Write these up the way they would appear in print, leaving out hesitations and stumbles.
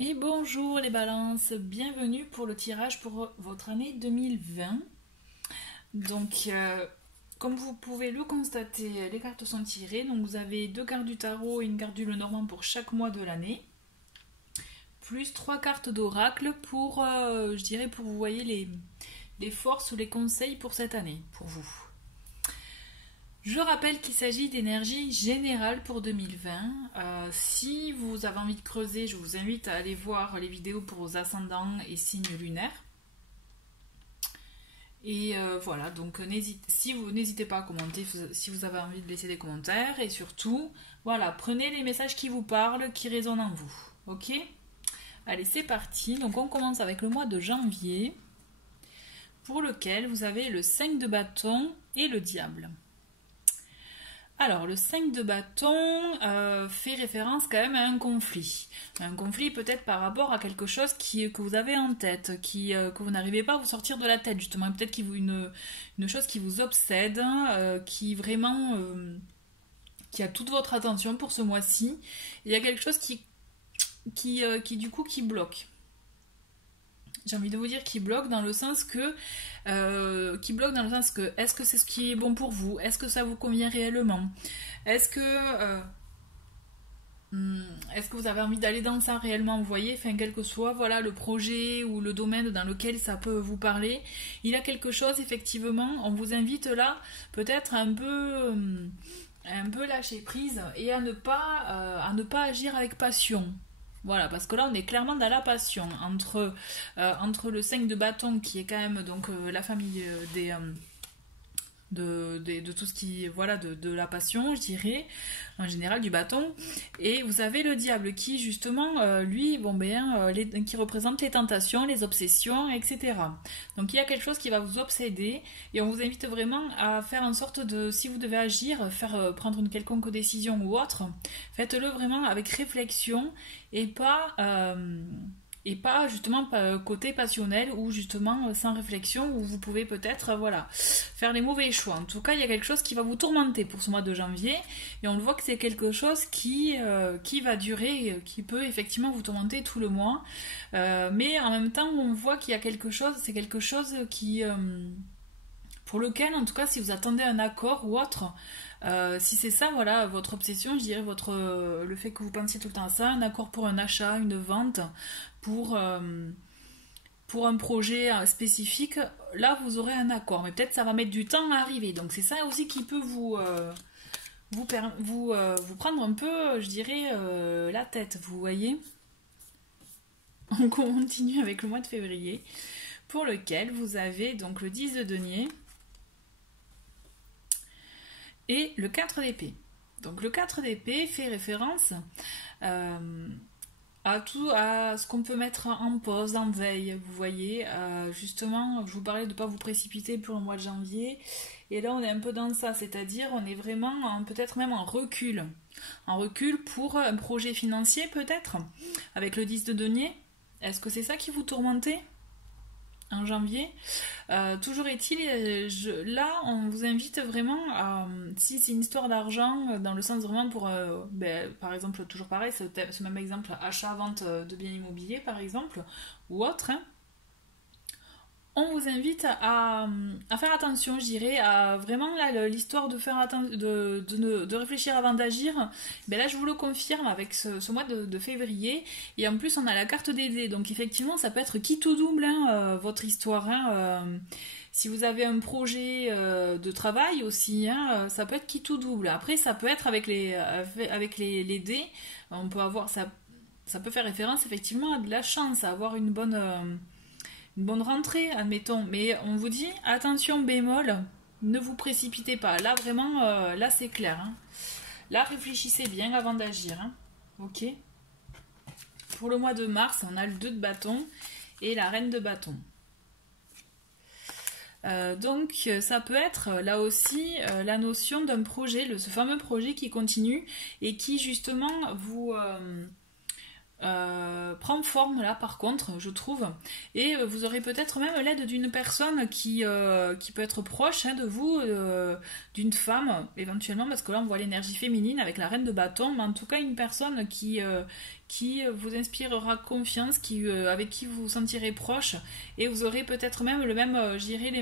Et bonjour les balances, bienvenue pour le tirage pour votre année 2020. Donc, comme vous pouvez le constater, les cartes sont tirées. Donc, vous avez deux cartes du tarot et une carte du Lenormand pour chaque mois de l'année. Plus trois cartes d'oracle pour, je dirais, pour vous voyez les forces ou les conseils pour cette année, pour vous. Je rappelle qu'il s'agit d'énergie générale pour 2020. Si vous avez envie de creuser, je vous invite à aller voir les vidéos pour vos ascendants et signes lunaires. Et voilà, donc n'hésitez pas à commenter si vous avez envie de laisser des commentaires. Et surtout, voilà, prenez les messages qui vous parlent, qui résonnent en vous. Ok? Allez, c'est parti. Donc on commence avec le mois de janvier, pour lequel vous avez le 5 de bâton et le diable. Alors, le 5 de bâton fait référence quand même à un conflit. Un conflit peut-être par rapport à quelque chose que vous avez en tête, que vous n'arrivez pas à vous sortir de la tête, justement. Peut-être une chose qui vous obsède, qui vraiment... qui a toute votre attention pour ce mois-ci. Il y a quelque chose du coup, qui bloque. J'ai envie de vous dire qui bloque dans le sens que est-ce que c'est ce qui est bon pour vous? Est-ce que ça vous convient réellement? Est-ce que vous avez envie d'aller dans ça réellement? Vous voyez, enfin, quel que soit voilà, le projet ou le domaine dans lequel ça peut vous parler, il y a quelque chose, effectivement, on vous invite là peut-être un peu lâcher prise et à ne pas agir avec passion. Voilà, parce que là on est clairement dans la passion entre le 5 de bâton qui est quand même donc la famille de tout ce qui voilà de la passion, je dirais, en général du bâton, et vous avez le diable qui justement lui qui représente les tentations, les obsessions, etc. Donc il y a quelque chose qui va vous obséder et on vous invite vraiment à faire en sorte de, si vous devez agir, prendre une quelconque décision ou autre, faites-le vraiment avec réflexion et pas justement côté passionnel ou justement sans réflexion où vous pouvez peut-être voilà faire les mauvais choix. En tout cas, il y a quelque chose qui va vous tourmenter pour ce mois de janvier et on le voit que c'est quelque chose qui va durer, qui peut effectivement vous tourmenter tout le mois. Mais en même temps, on voit qu'il y a quelque chose, c'est quelque chose qui pour lequel, en tout cas, si vous attendez un accord ou autre, si c'est ça, voilà, votre obsession, je dirais le fait que vous pensiez tout le temps à ça, un accord pour un achat, une vente, pour un projet spécifique, là vous aurez un accord, mais peut-être ça va mettre du temps à arriver. Donc c'est ça aussi qui peut vous prendre un peu, je dirais, la tête, vous voyez. On continue avec le mois de février, pour lequel vous avez donc le 10 de denier et le 4 d'épée. Donc le 4 d'épée fait référence à ce qu'on peut mettre en pause, en veille, vous voyez. Justement, je vous parlais de ne pas vous précipiter pour le mois de janvier, et là on est un peu dans ça, c'est-à-dire on est vraiment peut-être même en recul pour un projet financier peut-être, avec le 10 de denier. Est-ce que c'est ça qui vous tourmentait en janvier? Toujours est-il, là on vous invite vraiment à, si c'est une histoire d'argent, dans le sens vraiment pour, par exemple, toujours pareil, ce même exemple, achat-vente de biens immobiliers par exemple, ou autre, hein, on vous invite à faire attention, je dirais, à vraiment là, l'histoire de faire de réfléchir avant d'agir. Ben là, je vous le confirme avec ce mois de février. Et en plus, on a la carte des dés. Donc, effectivement, ça peut être qui tout double, hein, votre histoire. Hein, si vous avez un projet de travail aussi, hein, ça peut être qui tout double. Après, ça peut être avec les dés. On peut avoir ça peut faire référence effectivement à de la chance, à avoir une bonne rentrée, admettons. Mais on vous dit, attention bémol, ne vous précipitez pas. Là, vraiment, là, c'est clair. Hein. Là, réfléchissez bien avant d'agir. Hein. Ok. Pour le mois de mars, on a le 2 de bâton et la reine de bâton. Donc, ça peut être, là aussi, la notion d'un projet, ce fameux projet qui continue et qui, justement, vous... prend forme là par contre, je trouve. Et vous aurez peut-être même l'aide d'une personne qui peut être proche de vous, d'une femme éventuellement, parce que là on voit l'énergie féminine avec la reine de bâton, mais en tout cas une personne qui vous inspirera confiance, avec qui vous vous sentirez proche, et vous aurez peut-être même le même, je dirais,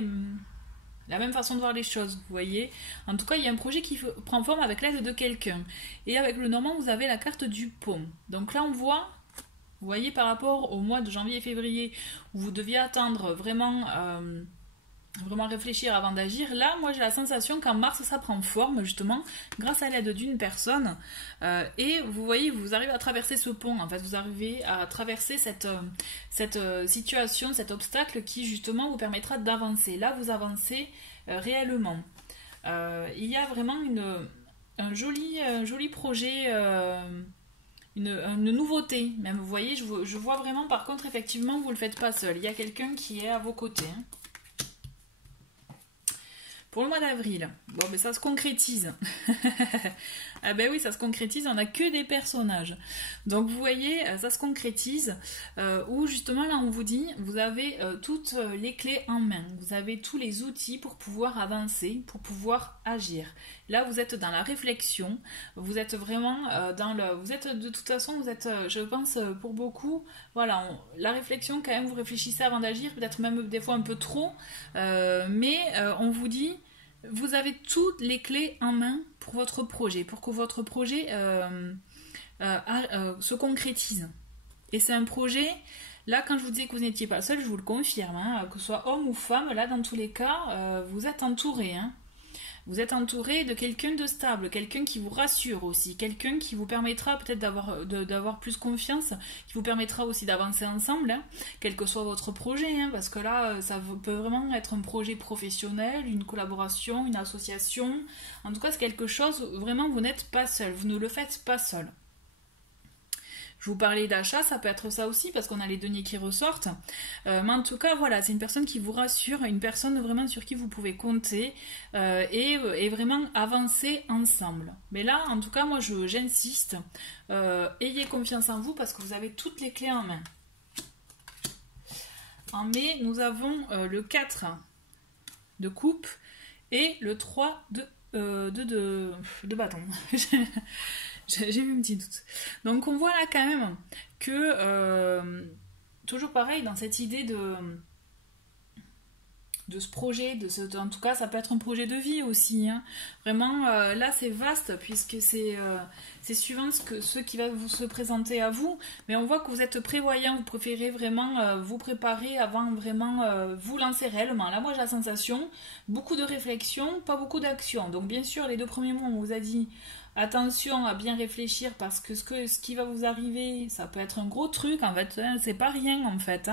la même façon de voir les choses, vous voyez. En tout cas, il y a un projet qui prend forme avec l'aide de quelqu'un. Et avec le Normand, vous avez la carte du pont. Donc là, on voit, vous voyez, par rapport au mois de janvier et février, où vous deviez attendre vraiment réfléchir avant d'agir. Là, moi, j'ai la sensation qu'en mars, ça prend forme, justement, grâce à l'aide d'une personne. Et vous voyez, vous arrivez à traverser ce pont. En fait, vous arrivez à traverser cette situation, cet obstacle qui, justement, vous permettra d'avancer. Là, vous avancez réellement. Il y a vraiment un joli projet, une nouveauté, même. Vous voyez, je vois vraiment, par contre, effectivement, vous ne le faites pas seul. Il y a quelqu'un qui est à vos côtés. Pour le mois d'avril, bon, mais ça se concrétise. Ah ben oui, ça se concrétise, on n'a que des personnages. Donc vous voyez, ça se concrétise, où justement là on vous dit, vous avez toutes les clés en main, vous avez tous les outils pour pouvoir avancer, pour pouvoir agir. Là vous êtes dans la réflexion, vous êtes vraiment vous êtes de toute façon, vous êtes, je pense pour beaucoup, voilà, la réflexion quand même, vous réfléchissez avant d'agir, peut-être même des fois un peu trop, mais on vous dit, vous avez toutes les clés en main pour votre projet, pour que votre projet se concrétise. Et c'est un projet, là quand je vous disais que vous n'étiez pas seul, je vous le confirme, que ce soit homme ou femme, là dans tous les cas, vous êtes entouré. Vous êtes entouré de quelqu'un de stable, quelqu'un qui vous rassure aussi, quelqu'un qui vous permettra peut-être d'avoir plus confiance, qui vous permettra aussi d'avancer ensemble, quel que soit votre projet, parce que là, ça peut vraiment être un projet professionnel, une collaboration, une association. En tout cas, c'est quelque chose, vraiment, vous n'êtes pas seul, vous ne le faites pas seul. Je vous parlais d'achat, ça peut être ça aussi, parce qu'on a les deniers qui ressortent. Mais en tout cas, voilà, c'est une personne qui vous rassure, une personne vraiment sur qui vous pouvez compter et vraiment avancer ensemble. Mais là, en tout cas, moi, j'insiste, ayez confiance en vous parce que vous avez toutes les clés en main. En mai, nous avons le 4 de coupe et le 3 de bâton. J'ai eu un petit doute. Donc on voit là quand même que, toujours pareil, dans cette idée de ce projet, en tout cas ça peut être un projet de vie aussi. Vraiment, là c'est vaste puisque c'est suivant ce qui va se présenter à vous. Mais on voit que vous êtes prévoyant, vous préférez vraiment vous préparer avant vraiment vous lancer réellement. Là moi j'ai la sensation, beaucoup de réflexion, pas beaucoup d'action. Donc bien sûr les 2 premiers mois on vous a dit attention à bien réfléchir parce que ce qui va vous arriver, ça peut être un gros truc en fait, c'est pas rien en fait.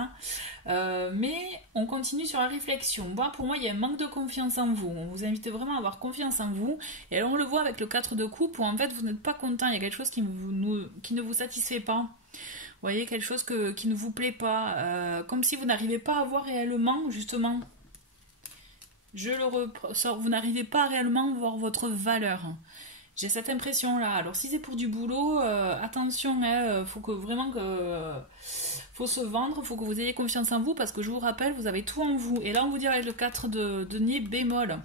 Mais on continue sur la réflexion. Bon, pour moi, il y a un manque de confiance en vous. On vous invite vraiment à avoir confiance en vous. Et alors, on le voit avec le 4 de coupe où en fait vous n'êtes pas content, il y a quelque chose qui ne vous satisfait pas. Vous voyez, quelque chose qui ne vous plaît pas, comme si vous n'arrivez pas à voir réellement, justement. Je le ressors, vous n'arrivez pas réellement à voir votre valeur. J'ai cette impression-là. Alors, si c'est pour du boulot, attention, faut faut se vendre, faut que vous ayez confiance en vous, parce que je vous rappelle, vous avez tout en vous. Et là, on vous dit avec le 4 de denier bémol,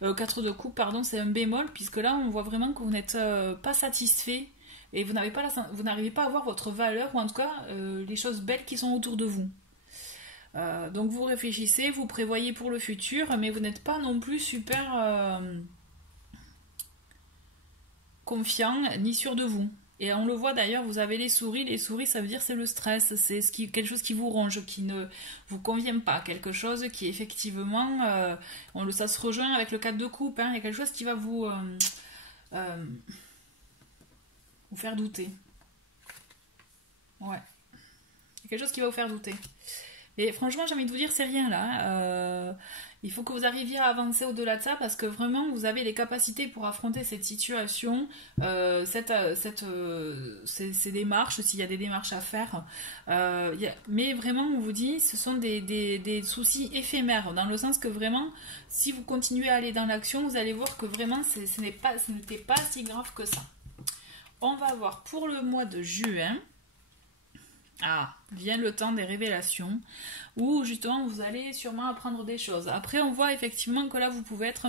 4 de coupe, pardon, c'est un bémol, puisque là, on voit vraiment que vous n'êtes pas satisfait, et vous n'arrivez pas à voir votre valeur, ou en tout cas, les choses belles qui sont autour de vous. Donc, vous réfléchissez, vous prévoyez pour le futur, mais vous n'êtes pas non plus super confiant ni sûr de vous. Et on le voit d'ailleurs, vous avez les souris ça veut dire c'est le stress, c'est quelque chose qui vous ronge, qui ne vous convient pas, quelque chose qui effectivement, ça se rejoint avec le 4 de coupe, il y a quelque chose qui va vous faire douter. Ouais. Il y a quelque chose qui va vous faire douter. Et franchement, j'ai envie de vous dire, c'est rien là. Il faut que vous arriviez à avancer au-delà de ça parce que vraiment, vous avez les capacités pour affronter cette situation, ces démarches, s'il y a des démarches à faire. Mais vraiment, on vous dit, ce sont des soucis éphémères, dans le sens que vraiment, si vous continuez à aller dans l'action, vous allez voir que vraiment, ce n'était pas si grave que ça. On va voir pour le mois de juin. Ah, vient le temps des révélations, où justement vous allez sûrement apprendre des choses. Après, on voit effectivement que là, vous pouvez être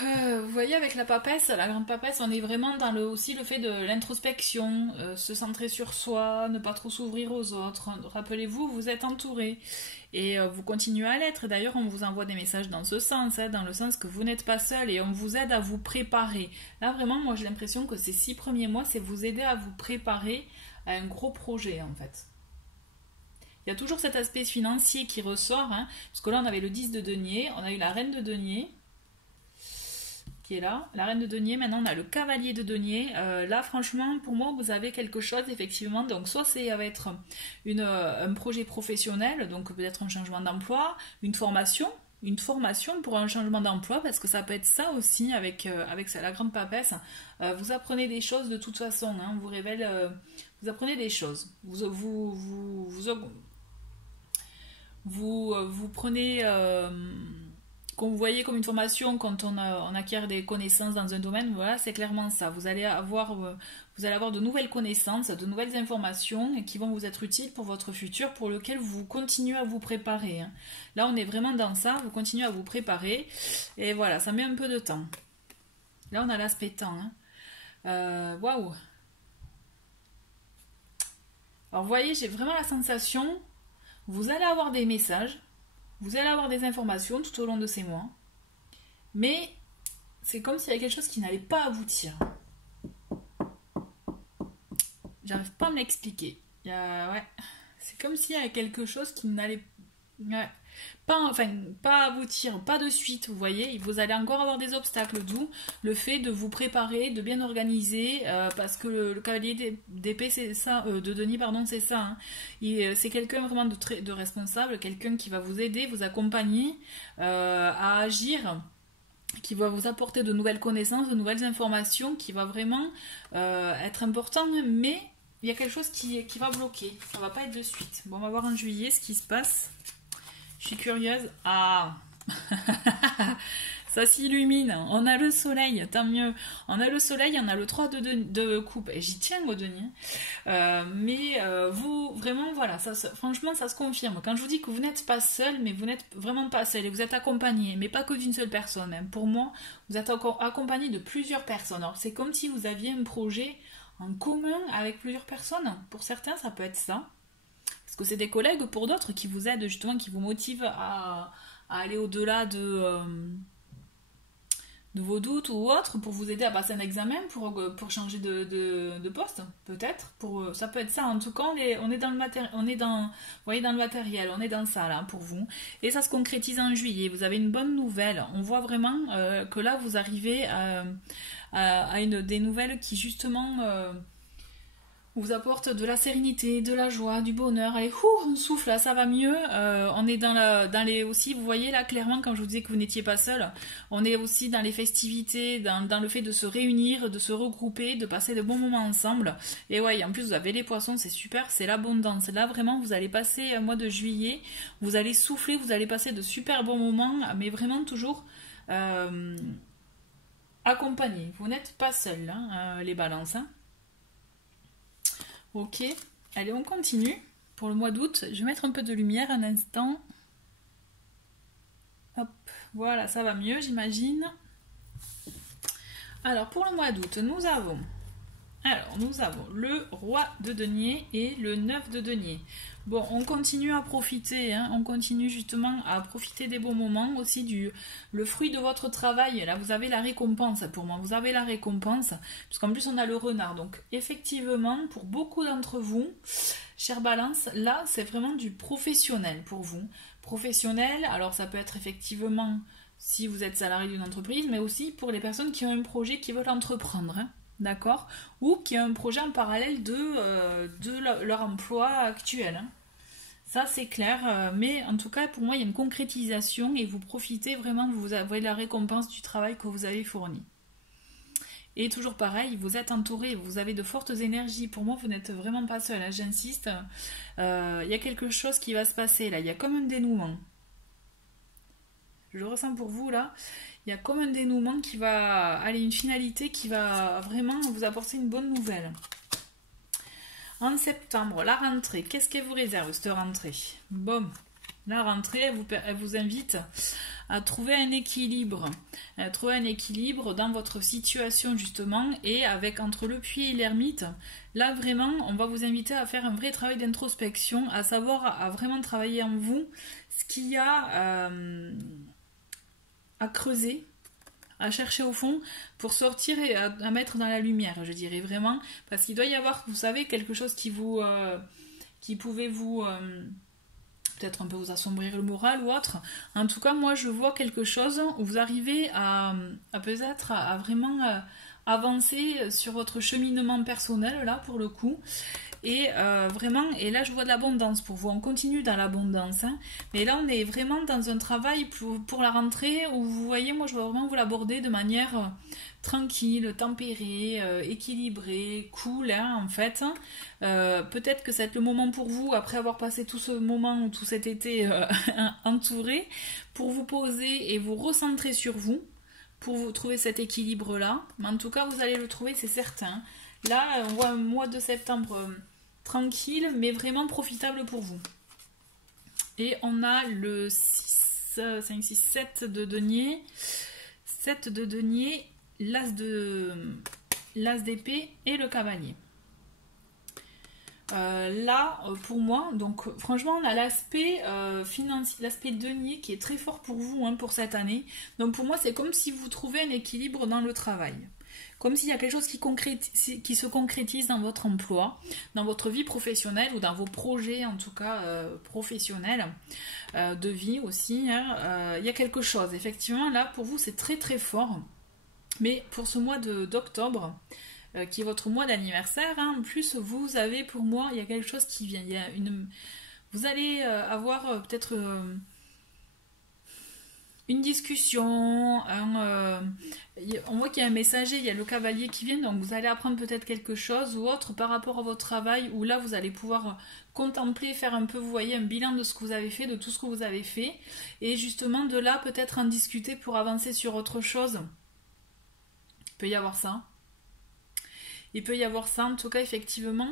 vous voyez, avec la papesse, la grande papesse, on est vraiment dans aussi le fait de l'introspection, se centrer sur soi, ne pas trop s'ouvrir aux autres. Rappelez-vous, vous êtes entouré et vous continuez à l'être. D'ailleurs, on vous envoie des messages dans ce sens, hein, dans le sens que vous n'êtes pas seul et on vous aide à vous préparer. Là, vraiment, moi, j'ai l'impression que ces 6 premiers mois, c'est vous aider à vous préparer à un gros projet, en fait. Il y a toujours cet aspect financier qui ressort, hein, parce que là, on avait le 10 de denier, on a eu la reine de denier, qui est là, la reine de denier, maintenant on a le cavalier de denier. Là franchement pour moi vous avez quelque chose effectivement, donc soit ça va être un projet professionnel, donc peut-être un changement d'emploi, une formation pour un changement d'emploi, parce que ça peut être ça aussi avec la grande papesse. Vous apprenez des choses de toute façon, hein, on vous révèle, vous apprenez des choses, vous prenez qu'on vous voyez comme une formation quand on acquiert des connaissances dans un domaine, voilà, c'est clairement ça. Vous allez avoir de nouvelles connaissances, de nouvelles informations qui vont vous être utiles pour votre futur, pour lequel vous continuez à vous préparer, hein. Là, on est vraiment dans ça, vous continuez à vous préparer, et voilà, ça met un peu de temps. Là, on a l'aspect temps, hein. Waouh! Alors, vous voyez, j'ai vraiment la sensation, vous allez avoir des messages, vous allez avoir des informations tout au long de ces mois, mais c'est comme s'il y avait quelque chose qui n'allait pas aboutir. J'arrive pas à me l'expliquer. Ouais. C'est comme s'il y avait quelque chose qui n'allait pas aboutir, pas de suite, vous voyez. Vous allez encore avoir des obstacles, d'où le fait de vous préparer, de bien organiser, parce que le cavalier d'épée, c'est ça, de denier, pardon, c'est ça, hein. C'est quelqu'un vraiment de responsable, quelqu'un qui va vous aider, vous accompagner à agir, qui va vous apporter de nouvelles connaissances, de nouvelles informations, qui va vraiment être important, mais il y a quelque chose qui va bloquer, ça va pas être de suite. Bon, on va voir en juillet ce qui se passe. Je suis curieuse. Ah ça s'illumine. On a le soleil, tant mieux. On a le soleil, on a le 3 de coupe. Et j'y tiens au denier. Mais vous, vraiment, voilà, franchement, ça se confirme. Quand je vous dis que vous n'êtes pas seul, mais vous n'êtes vraiment pas seul. Et vous êtes accompagné, mais pas que d'une seule personne, hein. Pour moi, vous êtes accompagné de plusieurs personnes. Alors, c'est comme si vous aviez un projet en commun avec plusieurs personnes. Pour certains, ça peut être ça. Parce que c'est des collègues pour d'autres qui vous aident justement, qui vous motivent à aller au-delà de vos doutes ou autres, pour vous aider à passer un examen, pour changer de poste, peut-être. Ça peut être ça. En tout cas, on est dans le matériel, vous voyez, dans le matériel, on est dans ça là pour vous. Et ça se concrétise en juillet. Vous avez une bonne nouvelle. On voit vraiment que là, vous arrivez à des nouvelles qui justement vous apporte de la sérénité, de la joie, du bonheur. Allez, on souffle, là, ça va mieux. On est dans les aussi, vous voyez là clairement quand je vous disais que vous n'étiez pas seul, on est aussi dans les festivités, dans le fait de se réunir, de se regrouper, de passer de bons moments ensemble. Et ouais, en plus vous avez les poissons, c'est super, c'est l'abondance. Là vraiment, vous allez passer un mois de juillet, vous allez souffler, vous allez passer de super bons moments, mais vraiment toujours accompagné. Vous n'êtes pas seul, hein, les balances, hein. Ok, allez, on continue. Pour le mois d'août, je vais mettre un peu de lumière un instant. Hop, voilà, ça va mieux, j'imagine. Alors, pour le mois d'août, nous avons le roi de denier et le 9 de denier. Bon, on continue à profiter, hein, on continue justement à profiter des bons moments, aussi le fruit de votre travail. Là, vous avez la récompense pour moi, vous avez la récompense, parce qu'en plus on a le renard. Donc effectivement, pour beaucoup d'entre vous, chère Balance, là c'est vraiment du professionnel pour vous. Professionnel, alors ça peut être effectivement si vous êtes salarié d'une entreprise, mais aussi pour les personnes qui ont un projet, qui veulent entreprendre, hein. D'accord, ou qui ont un projet en parallèle de leur emploi actuel, hein. Ça c'est clair, mais en tout cas pour moi il y a une concrétisation et vous profitez vraiment, vous avez la récompense du travail que vous avez fourni. Et toujours pareil, vous êtes entouré, vous avez de fortes énergies. Pour moi vous n'êtes vraiment pas seul, hein, j'insiste. Il y a quelque chose qui va se passer là, il y a comme un dénouement. je le ressens pour vous là. Il y a comme un dénouement qui va aller, une finalité qui va vraiment vous apporter une bonne nouvelle. En septembre, la rentrée, qu'est-ce qu'elle vous réserve cette rentrée? Bon, la rentrée, elle vous invite à trouver un équilibre. Trouver un équilibre dans votre situation justement, et avec entre le puits et l'ermite, là vraiment, on va vous inviter à faire un vrai travail d'introspection, à savoir, à vraiment travailler en vous ce qu'il y a à creuser, à chercher au fond pour sortir et à mettre dans la lumière, je dirais vraiment, parce qu'il doit y avoir, vous savez, quelque chose qui vous qui pouvait vous peut-être un peu vous assombrir le moral ou autre. En tout cas, moi je vois quelque chose où vous arrivez à peut-être à vraiment avancer sur votre cheminement personnel là pour le coup. Et vraiment, et là je vois de l'abondance pour vous, on continue dans l'abondance, hein. Mais là on est vraiment dans un travail pour la rentrée où vous voyez, moi je vois vraiment vous l'aborder de manière tranquille, tempérée, équilibrée, cool, hein, en fait. Peut-être que c'est le moment pour vous, après avoir passé tout ce moment ou tout cet été entouré, pour vous poser et vous recentrer sur vous, pour vous trouver cet équilibre là. Mais en tout cas vous allez le trouver, c'est certain. Là on voit un mois de septembre tranquille, mais vraiment profitable pour vous. Et on a le 6, 5, 6, 7 de denier. 7 de denier, l'as d'épée et le cavalier. Là, pour moi, donc franchement, on a l'aspect financier, l'aspect denier qui est très fort pour vous, hein, pour cette année. Donc pour moi, c'est comme si vous trouvez un équilibre dans le travail. Comme s'il y a quelque chose qui se concrétise dans votre emploi, dans votre vie professionnelle ou dans vos projets en tout cas professionnels, de vie aussi, hein. Il y a quelque chose, effectivement, là pour vous c'est très très fort. Mais pour ce mois d'octobre, qui est votre mois d'anniversaire, hein, en plus vous avez, pour moi, il y a quelque chose qui vient. Vous allez avoir peut-être... une discussion, on voit qu'il y a un messager, il y a le cavalier qui vient, donc vous allez apprendre peut-être quelque chose ou autre par rapport à votre travail, où là vous allez pouvoir contempler, faire un peu, vous voyez, un bilan de ce que vous avez fait, de tout ce que vous avez fait, et justement de là peut-être en discuter pour avancer sur autre chose. Il peut y avoir ça. Il peut y avoir ça, en tout cas effectivement.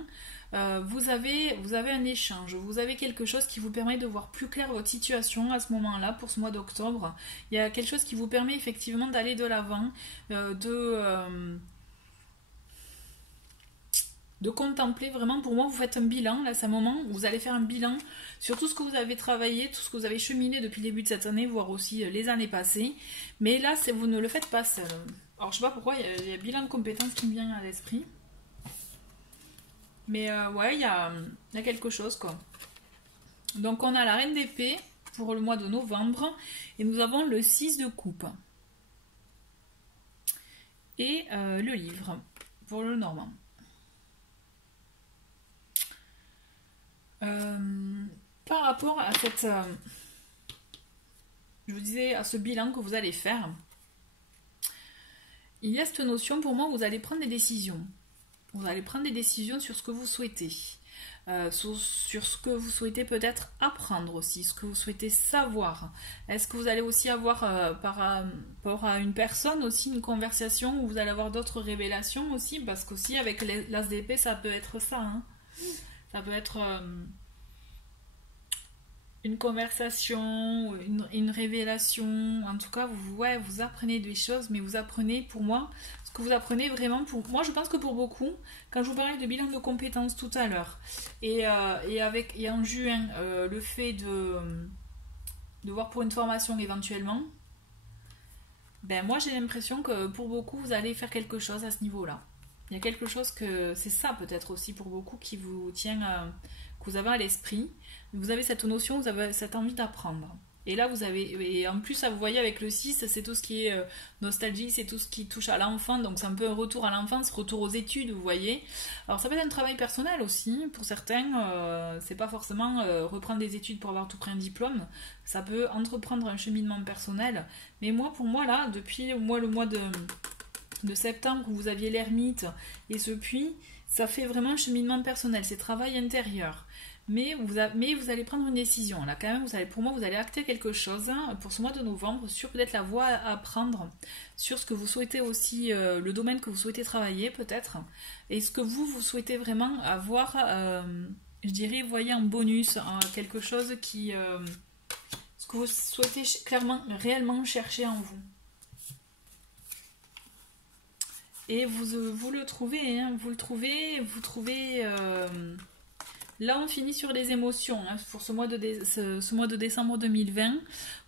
Vous avez un échange, vous avez quelque chose qui vous permet de voir plus clair votre situation à ce moment-là, pour ce mois d'octobre. Il y a quelque chose qui vous permet effectivement d'aller de l'avant, de contempler vraiment. Pour moi, vous faites un bilan, là c'est un moment où vous allez faire un bilan sur tout ce que vous avez travaillé, tout ce que vous avez cheminé depuis le début de cette année, voire aussi les années passées. Mais là, vous ne le faites pas seul. Alors je sais pas pourquoi, il y a bilan de compétences qui me vient à l'esprit. Mais ouais, il y a quelque chose, quoi. Donc on a la reine d'épée pour le mois de novembre. Et nous avons le 6 de coupe. Et le livre pour le normand. Par rapport à cette... je vous disais, à ce bilan que vous allez faire, il y a cette notion, pour moi, vous allez prendre des décisions. Vous allez prendre des décisions sur ce que vous souhaitez. Sur ce que vous souhaitez peut-être apprendre aussi, ce que vous souhaitez savoir. Est-ce que vous allez aussi avoir par rapport à une personne aussi une conversation où vous allez avoir d'autres révélations aussi, parce qu'aussi avec l'as d'épée ça peut être ça, hein. Ça peut être une conversation, une révélation. En tout cas vous apprenez des choses, mais vous apprenez, pour moi, ce que vous apprenez vraiment, pour moi je pense que pour beaucoup, quand je vous parlais de bilan de compétences tout à l'heure, et en juin le fait de voir pour une formation éventuellement, ben moi j'ai l'impression que pour beaucoup vous allez faire quelque chose à ce niveau-là. Il y a quelque chose que c'est ça peut-être aussi pour beaucoup qui vous tient, que vous avez à l'esprit. Vous avez cette notion, vous avez cette envie d'apprendre. Et là, vous avez, et en plus, ça, vous voyez, avec le 6, c'est tout ce qui est nostalgie, c'est tout ce qui touche à l'enfant, donc c'est un peu un retour à l'enfance, retour aux études, vous voyez. Alors, ça peut être un travail personnel aussi, pour certains, c'est pas forcément reprendre des études pour avoir tout pris un diplôme, ça peut entreprendre un cheminement personnel. Mais moi, pour moi, là, depuis le mois de septembre, où vous aviez l'ermite et ce puits, ça fait vraiment un cheminement personnel, c'est travail intérieur. mais vous allez prendre une décision. Là, quand même, pour moi, vous allez acter quelque chose hein, pour ce mois de novembre sur peut-être la voie à prendre, sur ce que vous souhaitez aussi, le domaine que vous souhaitez travailler peut-être, et ce que vous souhaitez vraiment avoir, je dirais, voyez en bonus, hein, quelque chose qui, ce que vous souhaitez clairement, réellement chercher en vous. Et vous le trouvez, hein, vous trouvez. Là, on finit sur les émotions. Hein, pour ce mois de décembre 2020,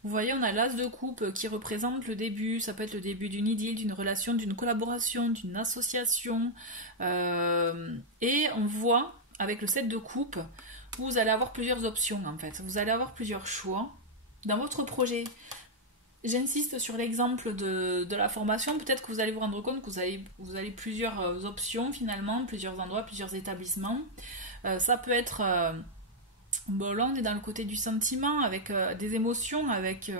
vous voyez, on a l'as de coupe qui représente le début. Ça peut être le début d'une idylle, d'une relation, d'une collaboration, d'une association. Et on voit, avec le 7 de coupe, vous allez avoir plusieurs options, en fait. Vous allez avoir plusieurs choix dans votre projet. J'insiste sur l'exemple de la formation. Peut-être que vous allez vous rendre compte que vous avez plusieurs options finalement, plusieurs endroits, plusieurs établissements. Ça peut être... bon, là, on est dans le côté du sentiment, avec des émotions, avec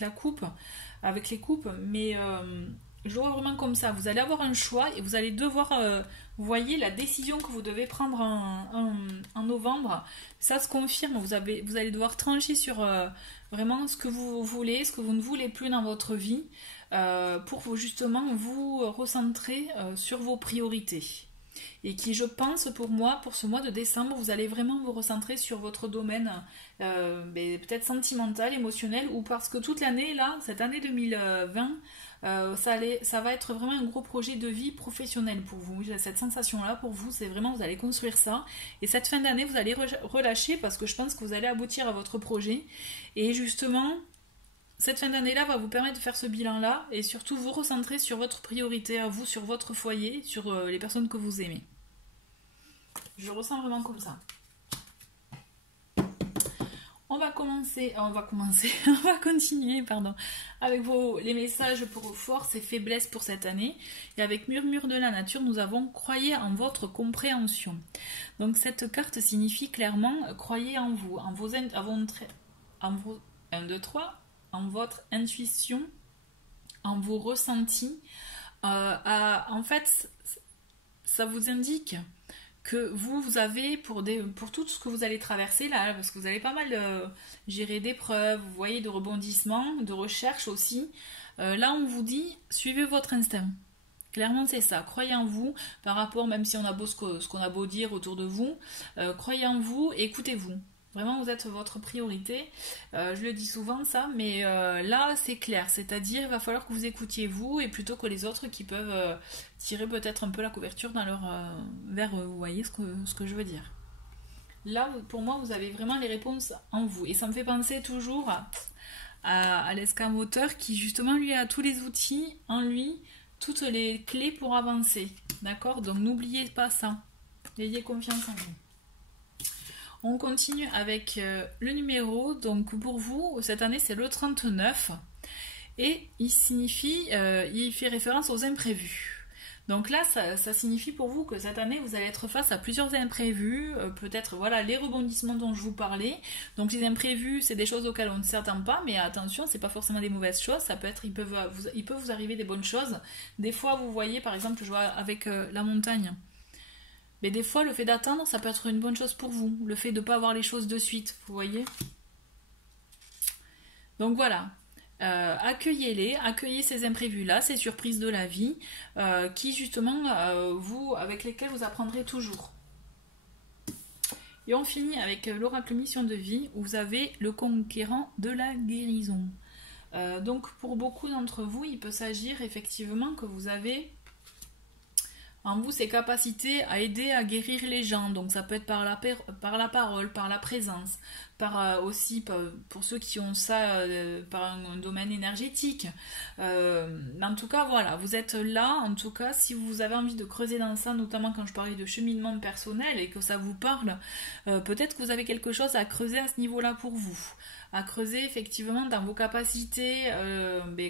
la coupe, avec les coupes. Mais je vois vraiment comme ça. Vous allez avoir un choix et vous allez devoir... vous voyez, la décision que vous devez prendre en novembre, ça se confirme. Vous allez devoir trancher sur... vraiment ce que vous voulez, ce que vous ne voulez plus dans votre vie, pour justement vous recentrer sur vos priorités. Et qui, je pense, pour moi, pour ce mois de décembre, vous allez vraiment vous recentrer sur votre domaine peut-être sentimental, émotionnel, ou parce que toute l'année, là, cette année 2020, ça va être vraiment un gros projet de vie professionnelle pour vous. Cette sensation-là, pour vous, c'est vraiment, vous allez construire ça. Et cette fin d'année, vous allez relâcher parce que je pense que vous allez aboutir à votre projet. Et justement, cette fin d'année-là va vous permettre de faire ce bilan-là et surtout vous recentrer sur votre priorité à vous, sur votre foyer, sur les personnes que vous aimez. Je le ressens vraiment comme ça. On va continuer, avec les messages pour vos forces et faiblesses pour cette année. Et avec Murmure de la Nature, nous avons croyez en votre compréhension. Donc cette carte signifie clairement croyez en vous, en votre intuition, en vos ressentis. En fait, ça vous indique que vous avez pour tout ce que vous allez traverser là, parce que vous avez pas mal gérer d'épreuves, vous voyez, de rebondissements, de recherches aussi. Là, on vous dit, suivez votre instinct. Clairement, c'est ça. Croyez en vous, par rapport, même si on a ce qu'on a beau dire autour de vous, croyez en vous, écoutez-vous. Vraiment, vous êtes votre priorité. Je le dis souvent, ça, mais là, c'est clair. C'est-à-dire, il va falloir que vous écoutiez vous, et plutôt que les autres qui peuvent tirer peut-être un peu la couverture dans vers eux. Vous voyez ce que je veux dire. Là, pour moi, vous avez vraiment les réponses en vous. Et ça me fait penser toujours à l'escamoteur qui, justement, lui a tous les outils en lui, toutes les clés pour avancer. D'accord? Donc, n'oubliez pas ça. Ayez confiance en vous. On continue avec le numéro, donc pour vous, cette année c'est le 39, et il fait référence aux imprévus. Donc là, ça signifie pour vous que cette année, vous allez être face à plusieurs imprévus, peut-être voilà les rebondissements dont je vous parlais. Donc les imprévus, c'est des choses auxquelles on ne s'attend pas, mais attention, c'est pas forcément des mauvaises choses, ça peut être, il peut vous arriver des bonnes choses. Des fois, vous voyez, par exemple, je vois avec la montagne. Mais des fois, le fait d'attendre, ça peut être une bonne chose pour vous. Le fait de ne pas avoir les choses de suite, vous voyez. Donc voilà, accueillez ces imprévus-là, ces surprises de la vie, qui justement, avec lesquelles vous apprendrez toujours. Et on finit avec l'oracle mission de vie, où vous avez le conquérant de la guérison. Donc pour beaucoup d'entre vous, il peut s'agir effectivement que vous avez... en vous, ces capacités à aider à guérir les gens. Donc ça peut être par la parole, par la présence, aussi pour ceux qui ont ça par un domaine énergétique. En tout cas, voilà, vous êtes là. En tout cas, si vous avez envie de creuser dans ça, notamment quand je parlais de cheminement personnel et que ça vous parle, peut-être que vous avez quelque chose à creuser à ce niveau-là pour vous. À creuser effectivement dans vos capacités,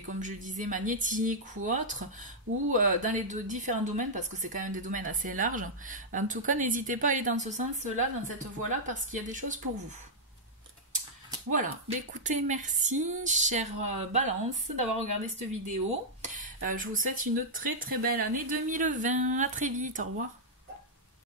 comme je disais, magnétiques ou autres, ou dans les différents domaines, parce que c'est quand même des domaines assez larges. En tout cas, n'hésitez pas à aller dans ce sens-là, dans cette voie-là, parce qu'il y a des choses pour vous. Voilà, écoutez, merci, chère Balance, d'avoir regardé cette vidéo. Je vous souhaite une très très belle année 2020. À très vite, au revoir.